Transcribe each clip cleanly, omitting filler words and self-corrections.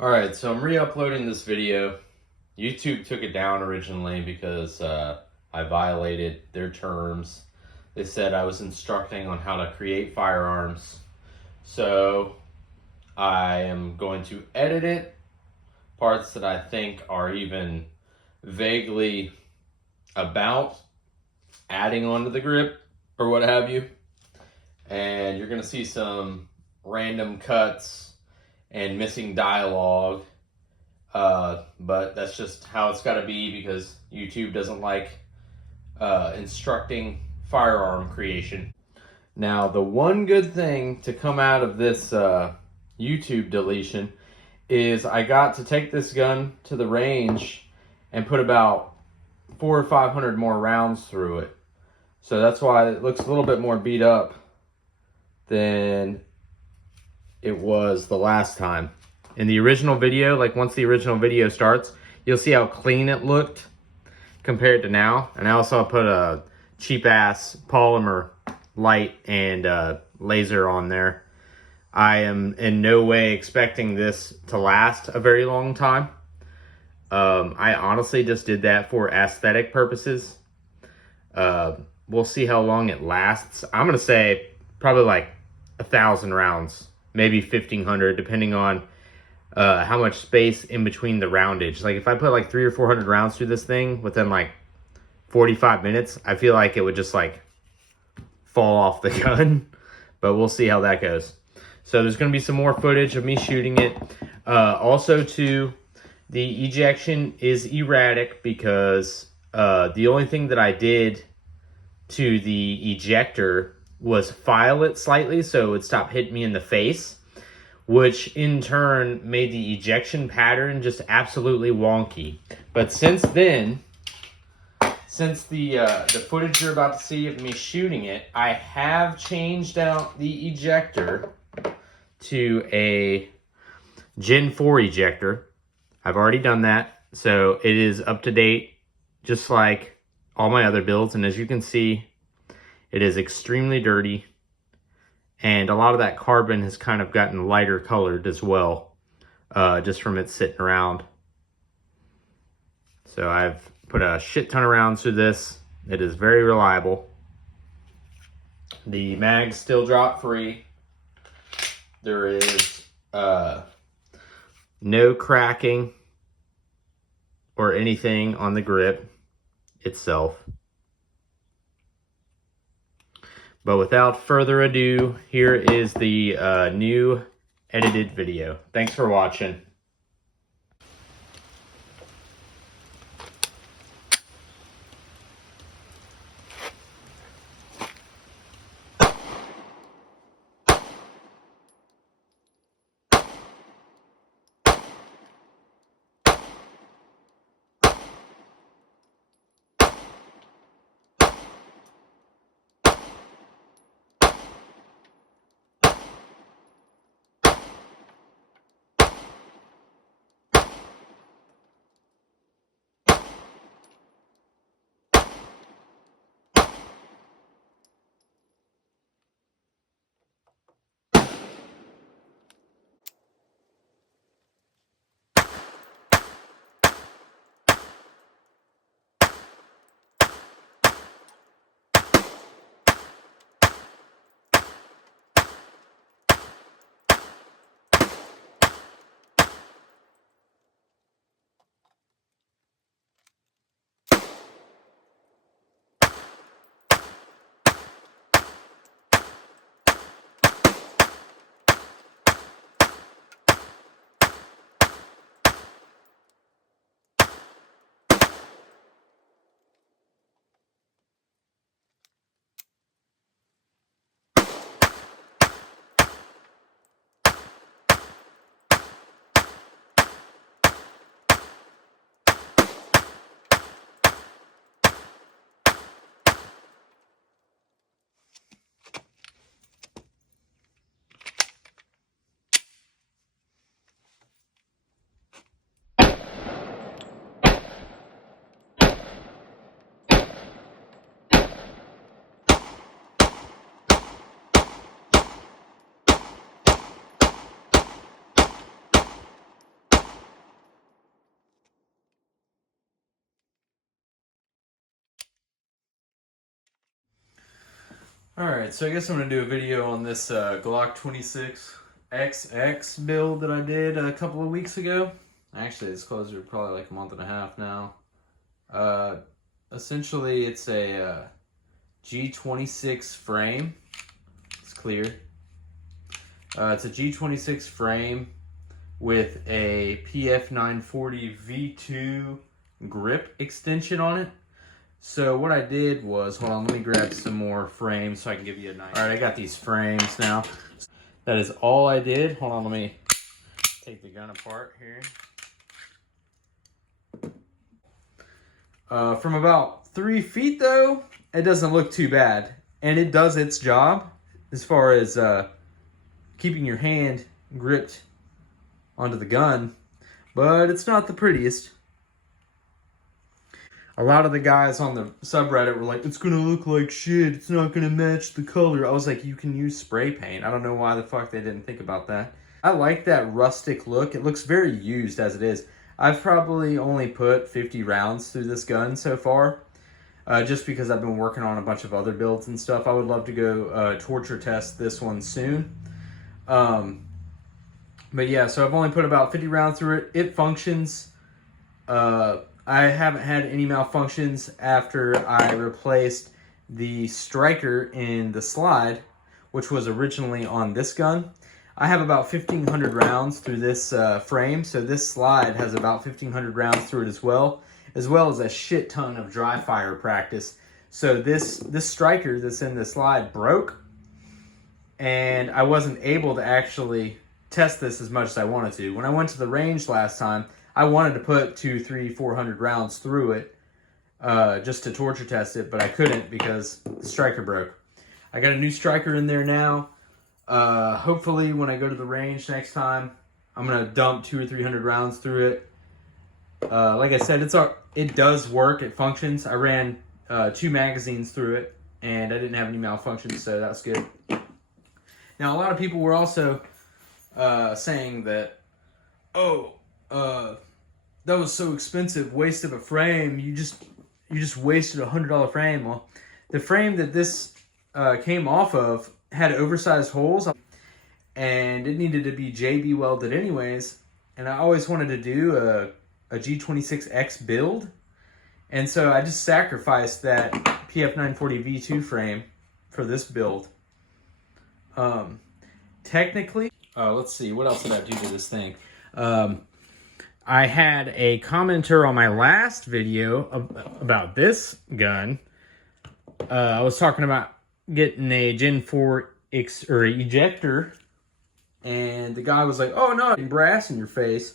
Alright, so I'm re-uploading this video. YouTube took it down originally because I violated their terms. They said I was instructing on how to create firearms. So I am going to edit it, parts that I think are even vaguely about adding onto the grip or what have you. And you're going to see some random cuts and missing dialogue, but that's just how it's got to be because YouTube doesn't like instructing firearm creation. Now, the one good thing to come out of this YouTube deletion is I got to take this gun to the range and put about 400 or 500 more rounds through it. So that's why it looks a little bit more beat up than it was the last time. In the original video, like once the original video starts, you'll see how clean it looked compared to now. And I also put a cheap ass polymer light and laser on there. I am in no way expecting this to last a very long time. I honestly just did that for aesthetic purposes. We'll see how long it lasts. I'm gonna say probably like 1,000 rounds, maybe 1,500, depending on how much space in between the roundage. Like if I put like 300 or 400 rounds through this thing within like 45 minutes, I feel like it would just like fall off the gun, but we'll see how that goes. So there's going to be some more footage of me shooting it. Also too, the ejection is erratic because the only thing that I did to the ejector was file it slightly so it would stop hitting me in the face, which in turn made the ejection pattern just absolutely wonky. But since then, since the footage you're about to see of me shooting it, I have changed out the ejector to a Gen 4 ejector. I've already done that, so it is up to date, just like all my other builds. And as you can see, it is extremely dirty. And a lot of that carbon has kind of gotten lighter colored as well, just from it sitting around. So I've put a shit ton of rounds through this. It is very reliable. The mag's still drop free. There is no cracking or anything on the grip itself. But without further ado, here is the new edited video. Thanks for watching. Alright, so I guess I'm going to do a video on this Glock 26XX build that I did a couple of weeks ago. Actually, it's closer to probably like a month and a half now. Essentially, it's a G26 frame. It's clear. It's a G26 frame with a PF940 V2 grip extension on it. So what I did was, hold on, let me grab some more frames so I can give you a nice... Alright, I got these frames now. That is all I did. Hold on, let me take the gun apart here. From about 3 feet though, it doesn't look too bad. And it does its job as far as keeping your hand gripped onto the gun. But it's not the prettiest. A lot of the guys on the subreddit were like, it's gonna look like shit, it's not gonna match the color. I was like, you can use spray paint. I don't know why the fuck they didn't think about that. I like that rustic look. It looks very used as it is. I've probably only put 50 rounds through this gun so far, just because I've been working on a bunch of other builds and stuff. I would love to go torture test this one soon. But yeah, so I've only put about 50 rounds through it. It functions. I haven't had any malfunctions after I replaced the striker in the slide, which was originally on this gun. I have about 1,500 rounds through this frame, so this slide has about 1,500 rounds through it as well as a shit ton of dry fire practice. So this striker that's in the slide broke, and I wasn't able to actually test this as much as I wanted to. When I went to the range last time, I wanted to put 200, 300, 400 rounds through it just to torture test it, but I couldn't because the striker broke. I got a new striker in there now. Hopefully when I go to the range next time, I'm going to dump 200 or 300 rounds through it. Like I said, it does work. It functions. I ran 2 magazines through it, and I didn't have any malfunctions, so that's good. Now, a lot of people were also saying that, that was so expensive, waste of a frame. You just wasted a $100 frame. Well, the frame that this came off of had oversized holes, and it needed to be JB welded anyways. And I always wanted to do a G26X build, and so I just sacrificed that PF940 V2 frame for this build. Technically, let's see, what else did I do to this thing? I had a commenter on my last video about this gun. I was talking about getting a Gen 4 ejector, and the guy was like, oh no, brass in your face.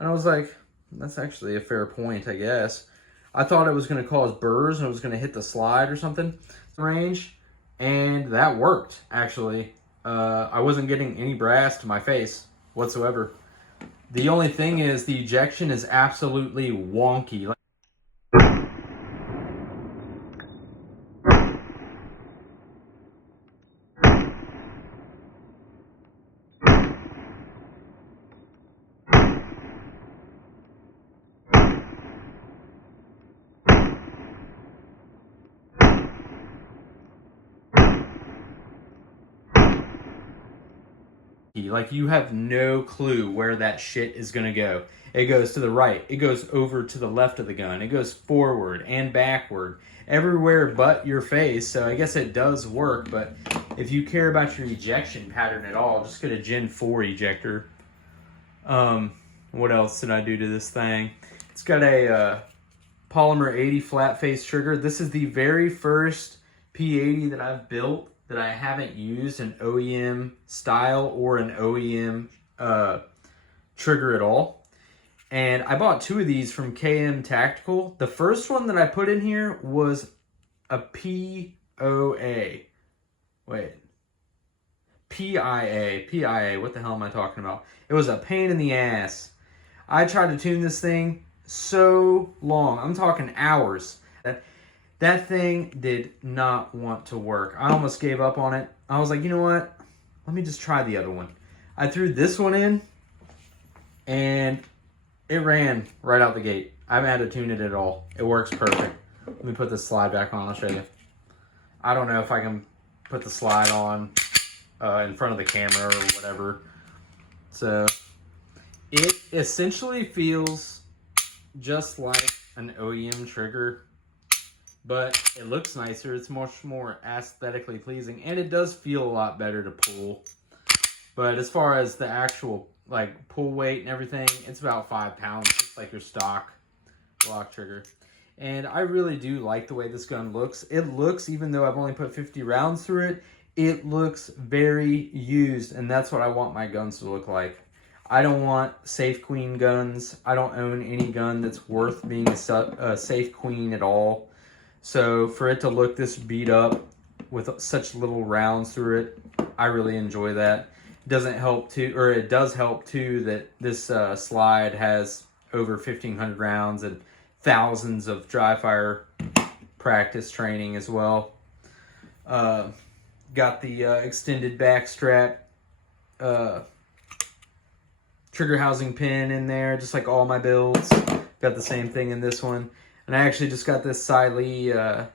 And I was like, that's actually a fair point, I guess. I thought it was going to cause burrs and it was going to hit the slide or something range, and that worked, actually. I wasn't getting any brass to my face whatsoever. The only thing is the ejection is absolutely wonky. Like, you have no clue where that shit is gonna go. It goes to the right, it goes over to the left of the gun, it goes forward and backward, everywhere but your face. So I guess it does work, but if you care about your ejection pattern at all, just get a Gen 4 ejector. What else did I do to this thing? It's got a Polymer80 flat face trigger. This is the very first P80 that I've built that I haven't used an OEM style or an OEM trigger at all. And I bought 2 of these from KM Tactical. The first one that I put in here was a PIA. What the hell am I talking about? It was a pain in the ass. I tried to tune this thing so long. I'm talking hours. That thing did not want to work. I almost gave up on it. I was like, you know what? Let me just try the other one. I threw this one in, and it ran right out the gate. I haven't had to tune it at all. It works perfect. Let me put this slide back on. I'll show you. I don't know if I can put the slide on in front of the camera or whatever. So it essentially feels just like an OEM trigger, but it looks nicer. It's much more aesthetically pleasing, and it does feel a lot better to pull. But as far as the actual like pull weight and everything, it's about 5 pounds, just like your stock Glock trigger. And I really do like the way this gun looks. It looks, even though I've only put 50 rounds through it, it looks very used, and that's what I want my guns to look like. I don't want safe queen guns. I don't own any gun that's worth being a safe queen at all. So for it to look this beat up with such little rounds through it, I really enjoy that. It does help too that this slide has over 1,500 rounds and thousands of dry fire practice training as well. Got the extended back strap trigger housing pin in there, just like all my builds. Got the same thing in this one. And I actually just got this Siley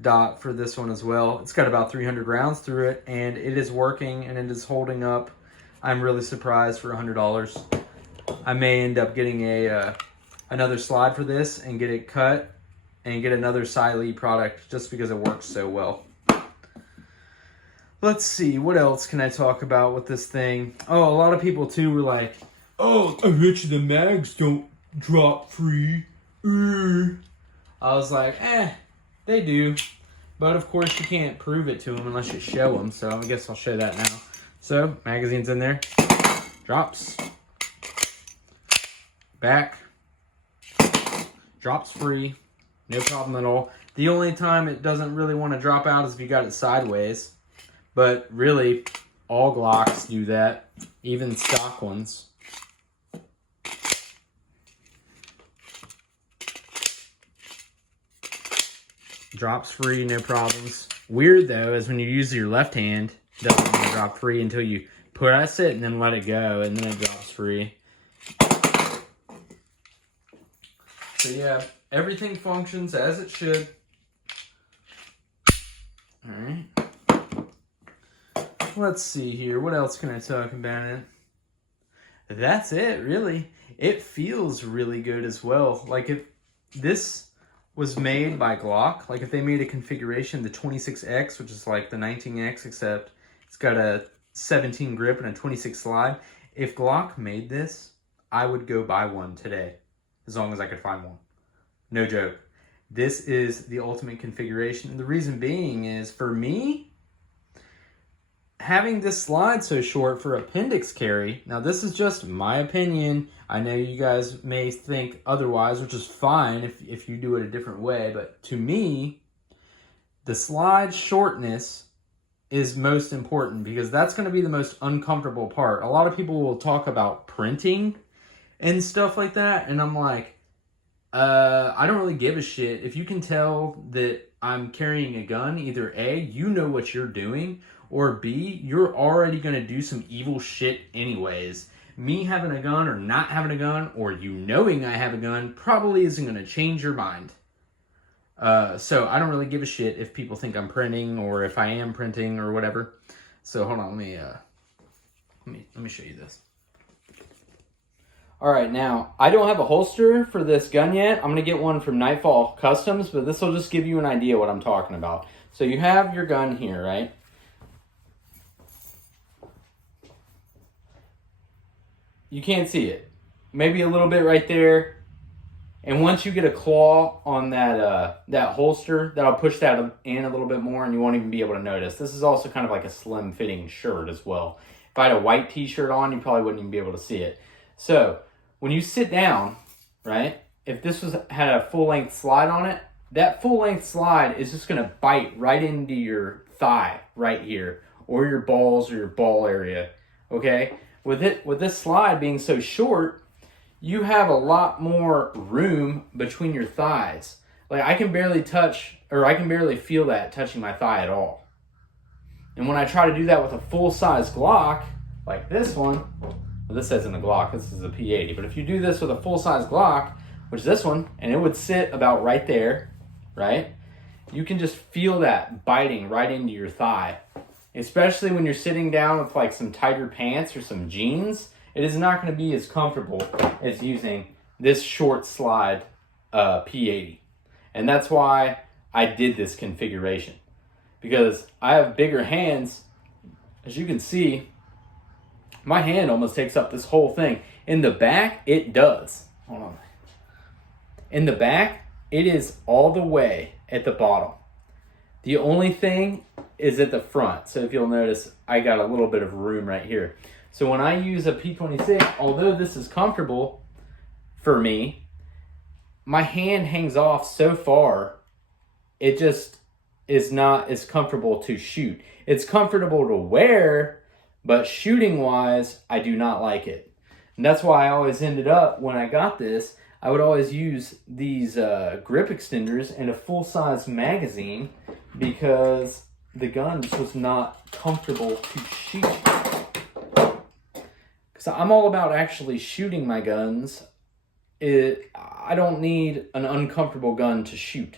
dot for this one as well. It's got about 300 rounds through it, and it is working and it is holding up. I'm really surprised for $100. I may end up getting another slide for this and get it cut and get another Siley product just because it works so well. Let's see, what else can I talk about with this thing? Oh, a lot of people too were like, oh, I bet you the mags don't drop free. I was like, they do. But of course you can't prove it to them unless you show them. So I guess I'll show that now. So, magazine's in there. Drops. Back. Drops free. No problem at all. The only time it doesn't really want to drop out is if you got it sideways. But really, all Glocks do that, even stock ones. Drops free, no problems. Weird though is when you use your left hand, it doesn't want to drop free until you press it and then let it go, and then it drops free. So yeah, everything functions as it should. All right. Let's see here. What else can I talk about it? That's it, really. It feels really good as well. Like if this was made by Glock, like if they made a configuration, the 26X, which is like the 19X, except it's got a 17 grip and a 26 slide. If Glock made this, I would go buy one today, as long as I could find one. No joke. This is the ultimate configuration. And the reason being is, for me, having this slide so short for appendix carry, now this is just my opinion. I know you guys may think otherwise, which is fine if you do it a different way, but to me, the slide shortness is most important because that's going to be the most uncomfortable part. A lot of people will talk about printing and stuff like that, and I'm like, I don't really give a shit. If you can tell that I'm carrying a gun, either A, you know what you're doing, or B, you're already going to do some evil shit anyways. Me having a gun or not having a gun, or you knowing I have a gun, probably isn't going to change your mind. So I don't really give a shit if people think I'm printing or if I am printing or whatever. So hold on, let me show you this. All right, now I don't have a holster for this gun yet. I'm going to get one from Nightfall Customs, but this will just give you an idea what I'm talking about. So you have your gun here, right? You can't see it. Maybe a little bit right there. And once you get a claw on that that holster, that'll push that in a little bit more and you won't even be able to notice. This is also kind of like a slim fitting shirt as well. If I had a white t-shirt on, you probably wouldn't even be able to see it. So when you sit down, right, if this had a full-length slide on it, that full-length slide is just going to bite right into your thigh right here, or your balls or your ball area, okay? With this slide being so short, you have a lot more room between your thighs. Like I can barely touch, or I can barely feel that touching my thigh at all. And when I try to do that with a full-size Glock, like this one, well, this isn't a Glock, this is a P80, but if you do this with a full-size Glock, which is this one, and it would sit about right there, right? you can just feel that biting right into your thigh. Especially when you're sitting down with like some tighter pants or some jeans, it is not going to be as comfortable as using this short slide P80. And that's why I did this configuration. Because I have bigger hands. As you can see, my hand almost takes up this whole thing. In the back, it does. Hold on. In the back, it is all the way at the bottom. The only thing is at the front. So if you'll notice, I got a little bit of room right here. So when I use a P26, although this is comfortable for me, my hand hangs off so far, it just is not as comfortable to shoot. It's comfortable to wear, but shooting wise, I do not like it. And that's why I always ended up, when I got this, I would always use these grip extenders and a full-size magazine because the gun just was not comfortable to shoot. Because I'm all about actually shooting my guns. I don't need an uncomfortable gun to shoot.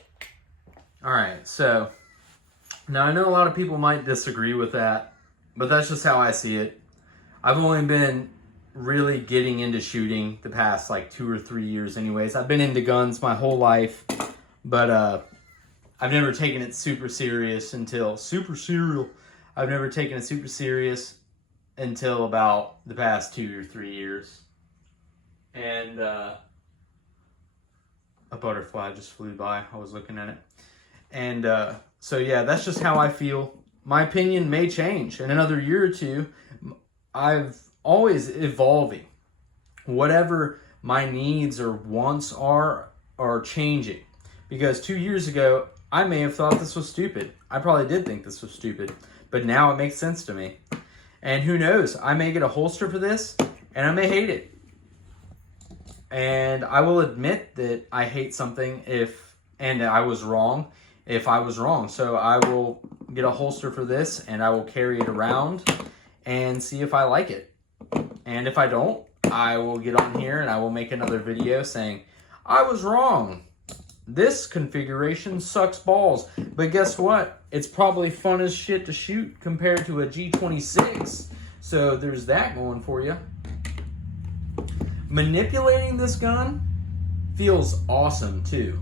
All right, so now I know a lot of people might disagree with that, but that's just how I see it. I've only been really getting into shooting the past like 2 or 3 years anyways. I've been into guns my whole life, but I've never taken it super serious until I've never taken it super serious until about the past 2 or 3 years. And a butterfly just flew by. I was looking at it. And so yeah, that's just how I feel. My opinion may change in another year or two. I've always evolving. Whatever my needs or wants are changing. Because 2 years ago, I may have thought this was stupid. I probably did think this was stupid. But now it makes sense to me. And who knows, I may get a holster for this, and I may hate it. And I will admit that I hate something and I was wrong if I was wrong. So I will get a holster for this, and I will carry it around and see if I like it. And if I don't, I will get on here and I will make another video saying, I was wrong. This configuration sucks balls. But guess what? It's probably fun as shit to shoot compared to a G26. So there's that going for you. Manipulating this gun feels awesome too.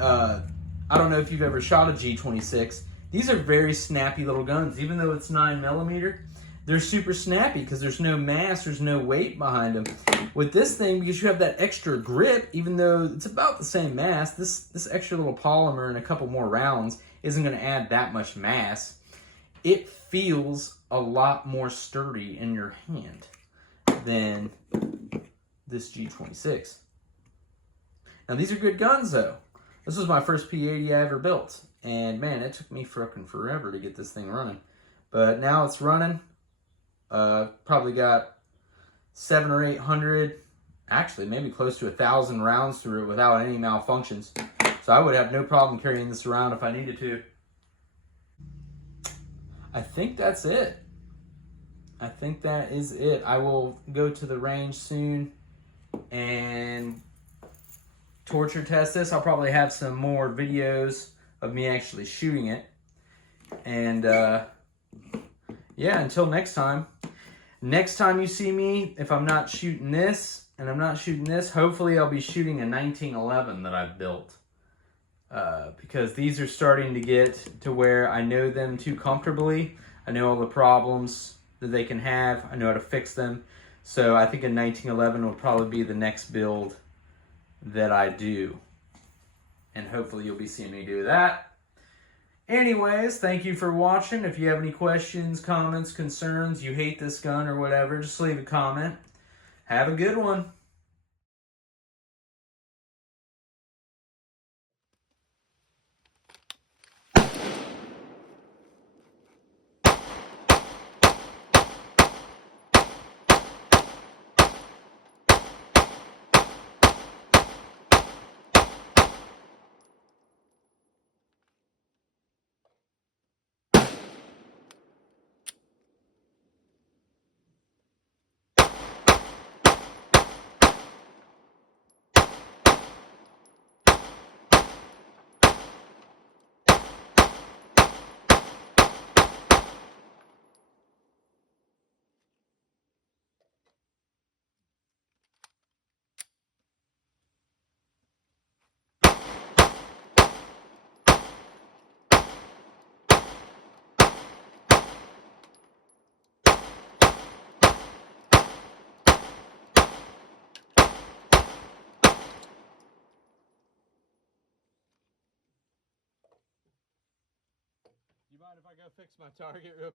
I don't know if you've ever shot a G26. These are very snappy little guns. Even though it's 9mm, they're super snappy because there's no mass, there's no weight behind them. With this thing, because you have that extra grip, even though it's about the same mass, this extra little polymer and a couple more rounds isn't going to add that much mass. It feels a lot more sturdy in your hand than this G26. Now these are good guns though. This was my first P80 I ever built. And man, it took me fucking forever to get this thing running. But now it's running. Probably got 700 or 800, actually maybe close to 1,000 rounds through it without any malfunctions. So I would have no problem carrying this around if I needed to. I think that's it. I think that is it. I will go to the range soon and torture test this. I'll probably have some more videos of me actually shooting it. And yeah, until next time. Next time you see me, if I'm not shooting this and I'm not shooting this, hopefully I'll be shooting a 1911 that I've built. Because these are starting to get to where I know them too comfortably. I know all the problems that they can have. I know how to fix them. So I think a 1911 will probably be the next build that I do. And hopefully you'll be seeing me do that. Anyways, thank you for watching. If you have any questions, comments, concerns, you hate this gun or whatever, just leave a comment. Have a good one. if I go fix my target real